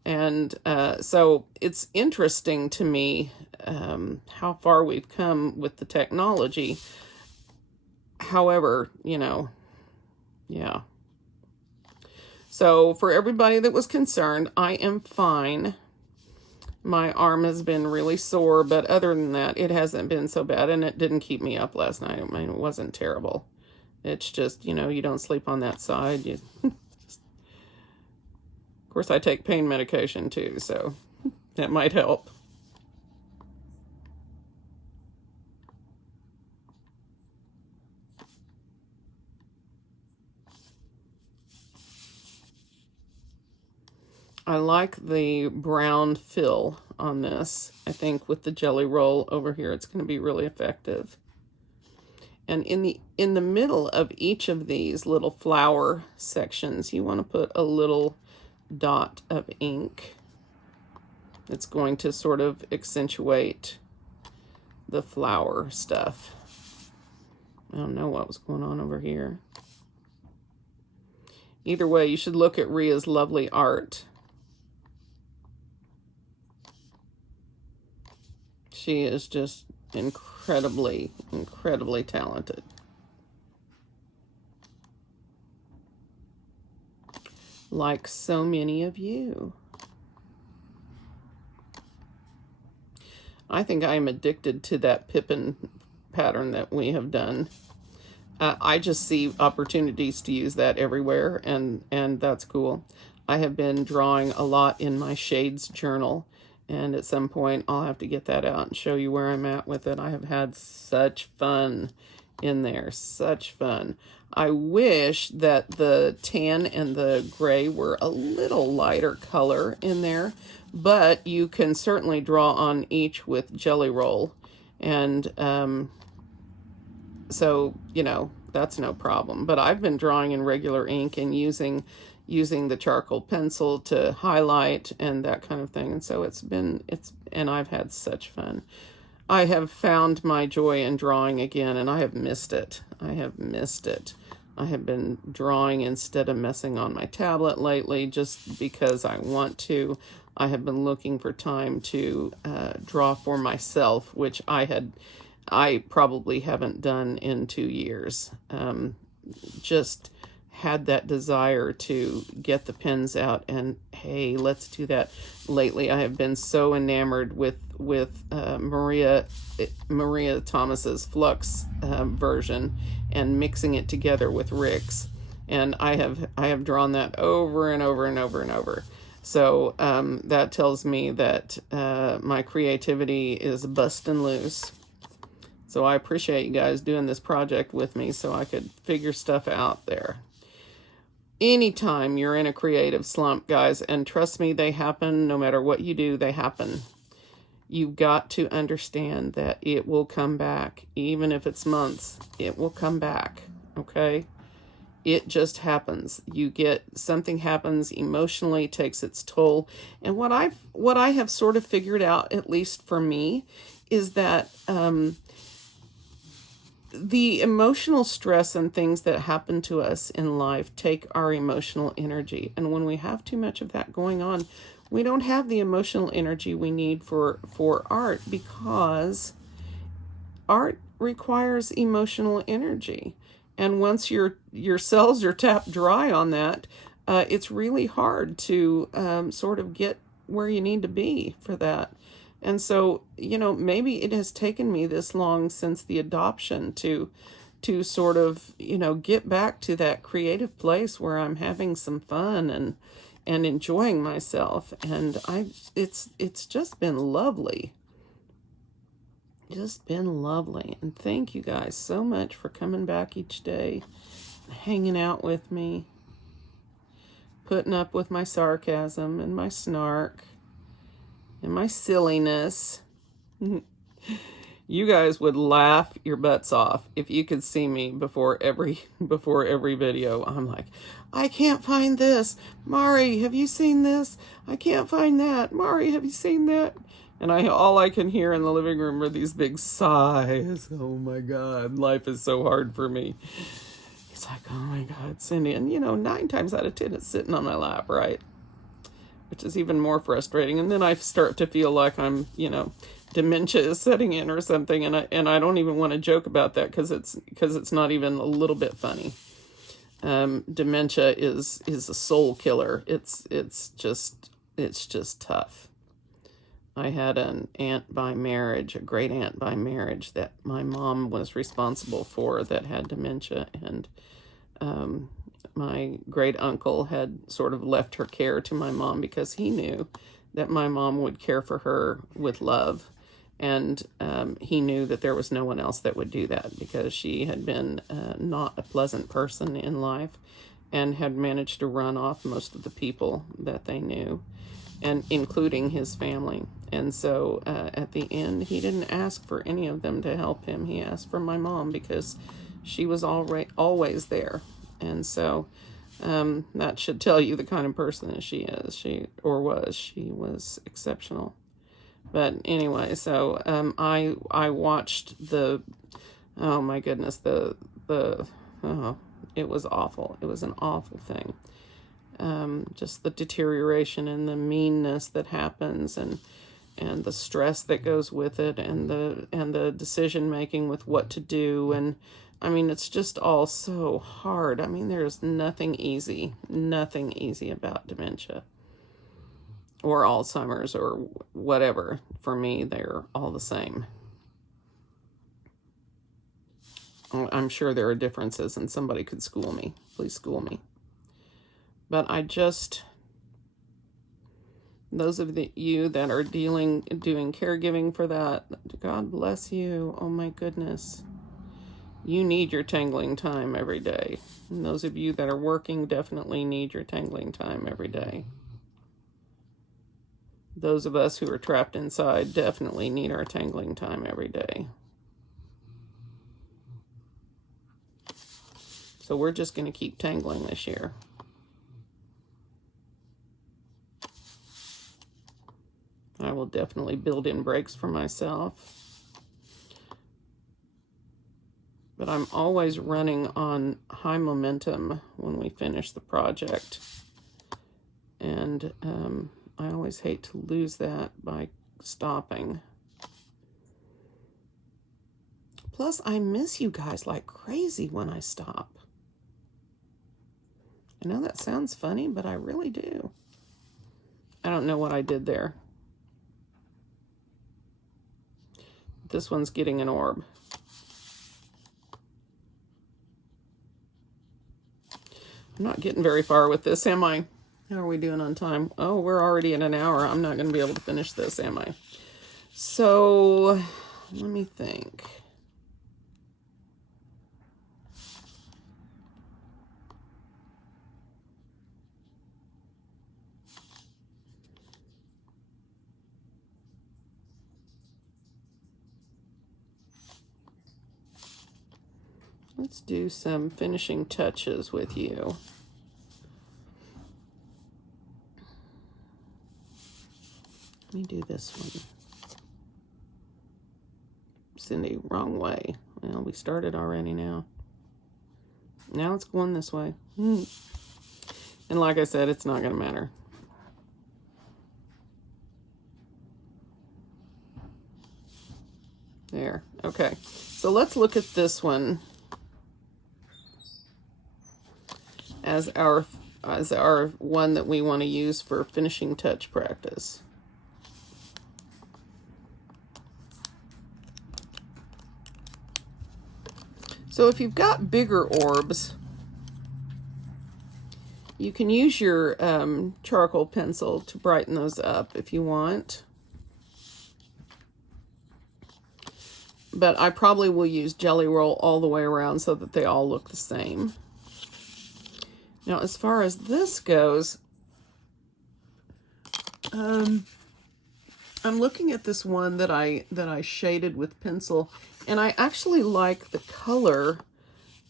And so it's interesting to me how far we've come with the technology. However, you know, yeah. So for everybody that was concerned, I am fine. My arm has been really sore, but other than that, it hasn't been so bad, and it didn't keep me up last night. I mean, it wasn't terrible. It's just, you know, you don't sleep on that side. Of course, I take pain medication too, so that might help. I like the brown fill on this. I think with the jelly roll over here, it's going to be really effective. And in the middle of each of these little flower sections, you want to put a little dot of ink. It's going to sort of accentuate the flower stuff. I don't know what was going on over here. Either way, you should look at Ria's lovely art. She is just incredibly, incredibly talented. Like so many of you. I think I am addicted to that Pippin pattern that we have done. I just see opportunities to use that everywhere, and that's cool. I have been drawing a lot in my shades journal, and at some point I'll have to get that out and show you where I'm at with it. I have had such fun in there, such fun. I wish that the tan and the gray were a little lighter color in there, but you can certainly draw on each with Jelly Roll. And so, you know, that's no problem. But I've been drawing in regular ink and using the charcoal pencil to highlight and that kind of thing. And so and I've had such fun. I have found my joy in drawing again, and I have missed it. I have missed it. I have been drawing instead of messing on my tablet lately, just because I want to. I have been looking for time to draw for myself, which I probably haven't done in 2 years. Just had that desire to get the pens out and, hey, let's do that. Lately, I have been so enamored with Maria Thomas's Flux version and mixing it together with Rick's, and I have drawn that over and over and over and over. So that tells me that my creativity is busting loose. So I appreciate you guys doing this project with me so I could figure stuff out there. Anytime you're in a creative slump, guys, and trust me, they happen. No matter what you do, they happen. You've got to understand that it will come back. Even if it's months, it will come back, okay? It just happens. Something happens emotionally, takes its toll. And what I have sort of figured out, at least for me, is that the emotional stress and things that happen to us in life take our emotional energy. And when we have too much of that going on, we don't have the emotional energy we need for art, because art requires emotional energy. And once your cells are tapped dry on that, it's really hard to sort of get where you need to be for that. And so, you know, maybe it has taken me this long since the adoption to sort of, you know, get back to that creative place where I'm having some fun and enjoying myself. And it's just been lovely. Just been lovely. And thank you guys so much for coming back each day, hanging out with me, putting up with my sarcasm and my snark and my silliness. You guys would laugh your butts off if you could see me before every video. I'm like, I can't find this. Mari, have you seen this? I can't find that. Mari, have you seen that? And all I can hear in the living room are these big sighs. Oh my God, life is so hard for me. It's like, oh my God, Cindy. And 9 times out of 10, it's sitting on my lap, right? Which is even more frustrating. And then I start to feel like I'm, dementia is setting in or something. And I don't even want to joke about that because it's not even a little bit funny. Dementia is a soul killer. It's just tough. I had an aunt by marriage, a great aunt by marriage that my mom was responsible for that had dementia, and my great uncle had sort of left her care to my mom because he knew that my mom would care for her with love, and he knew that there was no one else that would do that because she had been not a pleasant person in life and had managed to run off most of the people that they knew, and including his family. And so at the end, he didn't ask for any of them to help him. He asked for my mom because she was always there. And so that should tell you the kind of person that she is. She was exceptional. But anyway, so I watched oh my goodness, it was awful. It was an awful thing. Just the deterioration and the meanness that happens, and the stress that goes with it, and the decision making with what to do, and I mean, it's just all so hard. I mean, there's nothing easy about dementia or Alzheimer's or whatever. For me, they're all the same. I'm sure there are differences, and somebody could school me. Please school me. But those of you that are doing caregiving for that, God bless you. Oh my goodness. You need your tangling time every day. And those of you that are working definitely need your tangling time every day. Those of us who are trapped inside definitely need our tangling time every day. So we're just going to keep tangling this year. I will definitely build in breaks for myself. But I'm always running on high momentum when we finish the project. And I always hate to lose that by stopping. Plus, I miss you guys like crazy when I stop. I know that sounds funny, but I really do. I don't know what I did there. This one's getting an orb. I'm not getting very far with this, am I? How are we doing on time? Oh, we're already at an hour. I'm not going to be able to finish this, am I? So, let me think. Let's do some finishing touches with you. Let me do this one. Cindy, wrong way. Well, we started already now. Now it's going this way. And like I said, it's not going to matter. There. Okay. So let's look at this one as our one that we want to use for finishing touch practice. So if you've got bigger orbs, you can use your charcoal pencil to brighten those up if you want. But I probably will use Jelly Roll all the way around so that they all look the same. Now, as far as this goes, I'm looking at this one that I shaded with pencil, and I actually like the color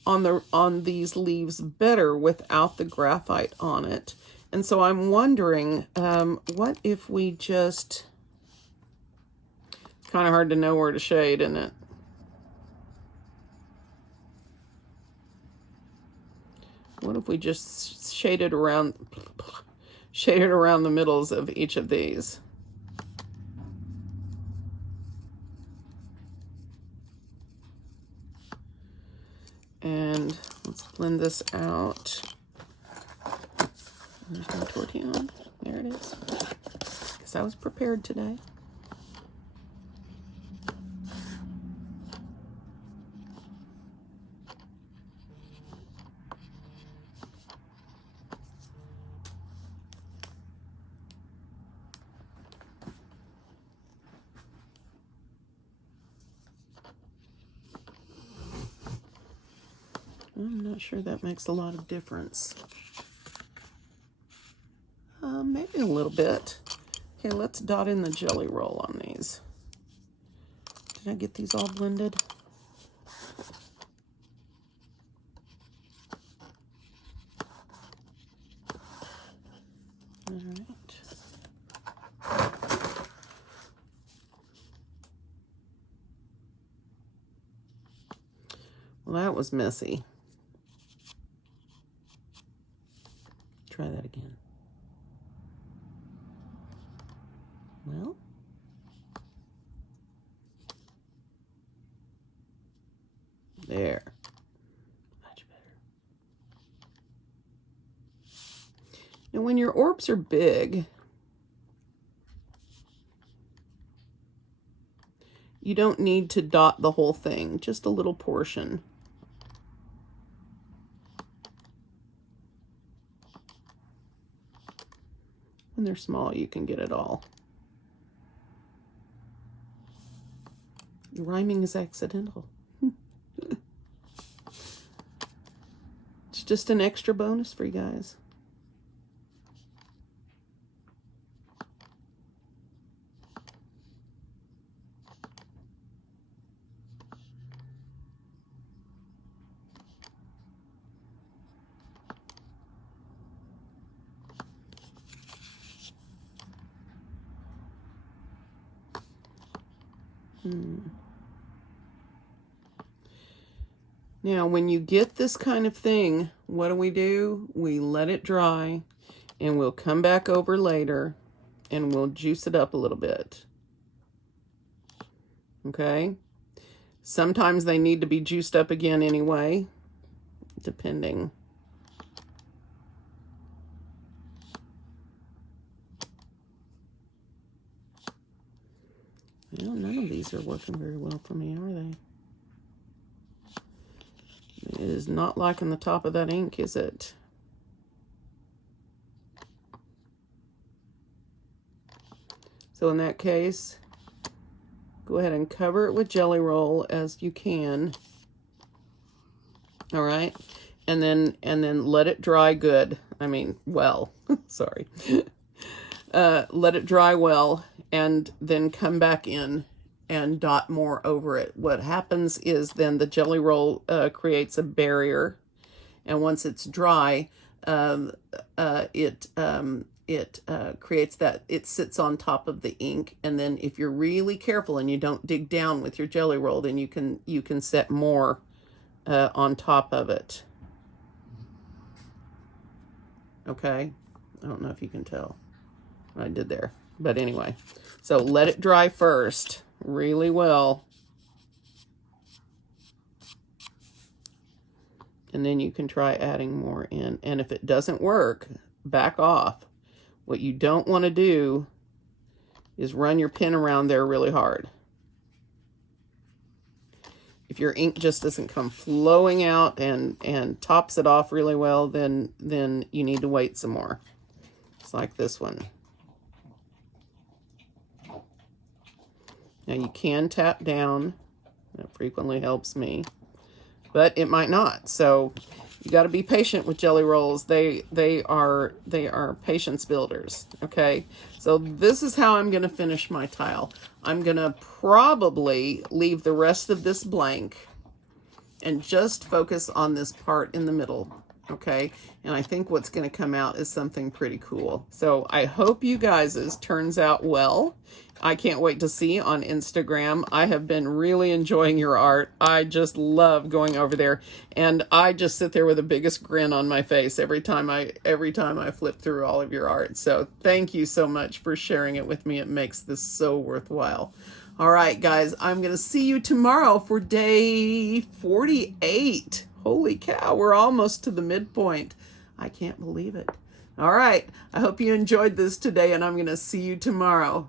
on these leaves better without the graphite on it. And so I'm wondering, what if we just, kind of hard to know where to shade, isn't it? What if we just shaded around the middles of each of these? And let's blend this out. There's my tortilla. There it is. Because I was prepared today. I'm not sure that makes a lot of difference. Maybe a little bit. Okay, let's dot in the jelly roll on these. Did I get these all blended? All right. Well, that was messy. Try that again. Well, there. Much better. Now, when your orbs are big, you don't need to dot the whole thing, just a little portion. When they're small, you can get it all. Rhyming is accidental. It's just an extra bonus for you guys. Now, when you get this kind of thing, what do? We let it dry, and we'll come back over later, and we'll juice it up a little bit. Okay? Sometimes they need to be juiced up again anyway, depending. Well, none of these are working very well for me, are they? It is not liking the top of that ink, is it? So in that case, go ahead and cover it with jelly roll as you can. All right, and then let it dry good. I mean, well, sorry. Let it dry well, and then come back in and dot more over it. What happens is then the jelly roll creates a barrier, and once it's dry, it creates that, it sits on top of the ink, and then if you're really careful and you don't dig down with your jelly roll, then you can set more on top of it. Okay, I don't know if you can tell what I did there, but anyway, so let it dry first really well, and then you can try adding more in. And if it doesn't work, back off. What you don't want to do is run your pen around there really hard. If your ink just doesn't come flowing out and tops it off really well, then you need to wait some more. It's like this one. Now you can tap down. That frequently helps me, but it might not. So You got to be patient with jelly rolls. They are patience builders. Okay, so this is how I'm going to finish my tile. I'm going to probably leave the rest of this blank and just focus on this part in the middle. Okay, and I think what's going to come out is something pretty cool. So I hope you guys' turns out well. I can't wait to see on Instagram. I have been really enjoying your art. I just love going over there, and I just sit there with the biggest grin on my face every time I flip through all of your art. So thank you so much for sharing it with me. It makes this so worthwhile. All right, guys, I'm going to see you tomorrow for day 48. Holy cow, we're almost to the midpoint. I can't believe it. All right, I hope you enjoyed this today, and I'm going to see you tomorrow.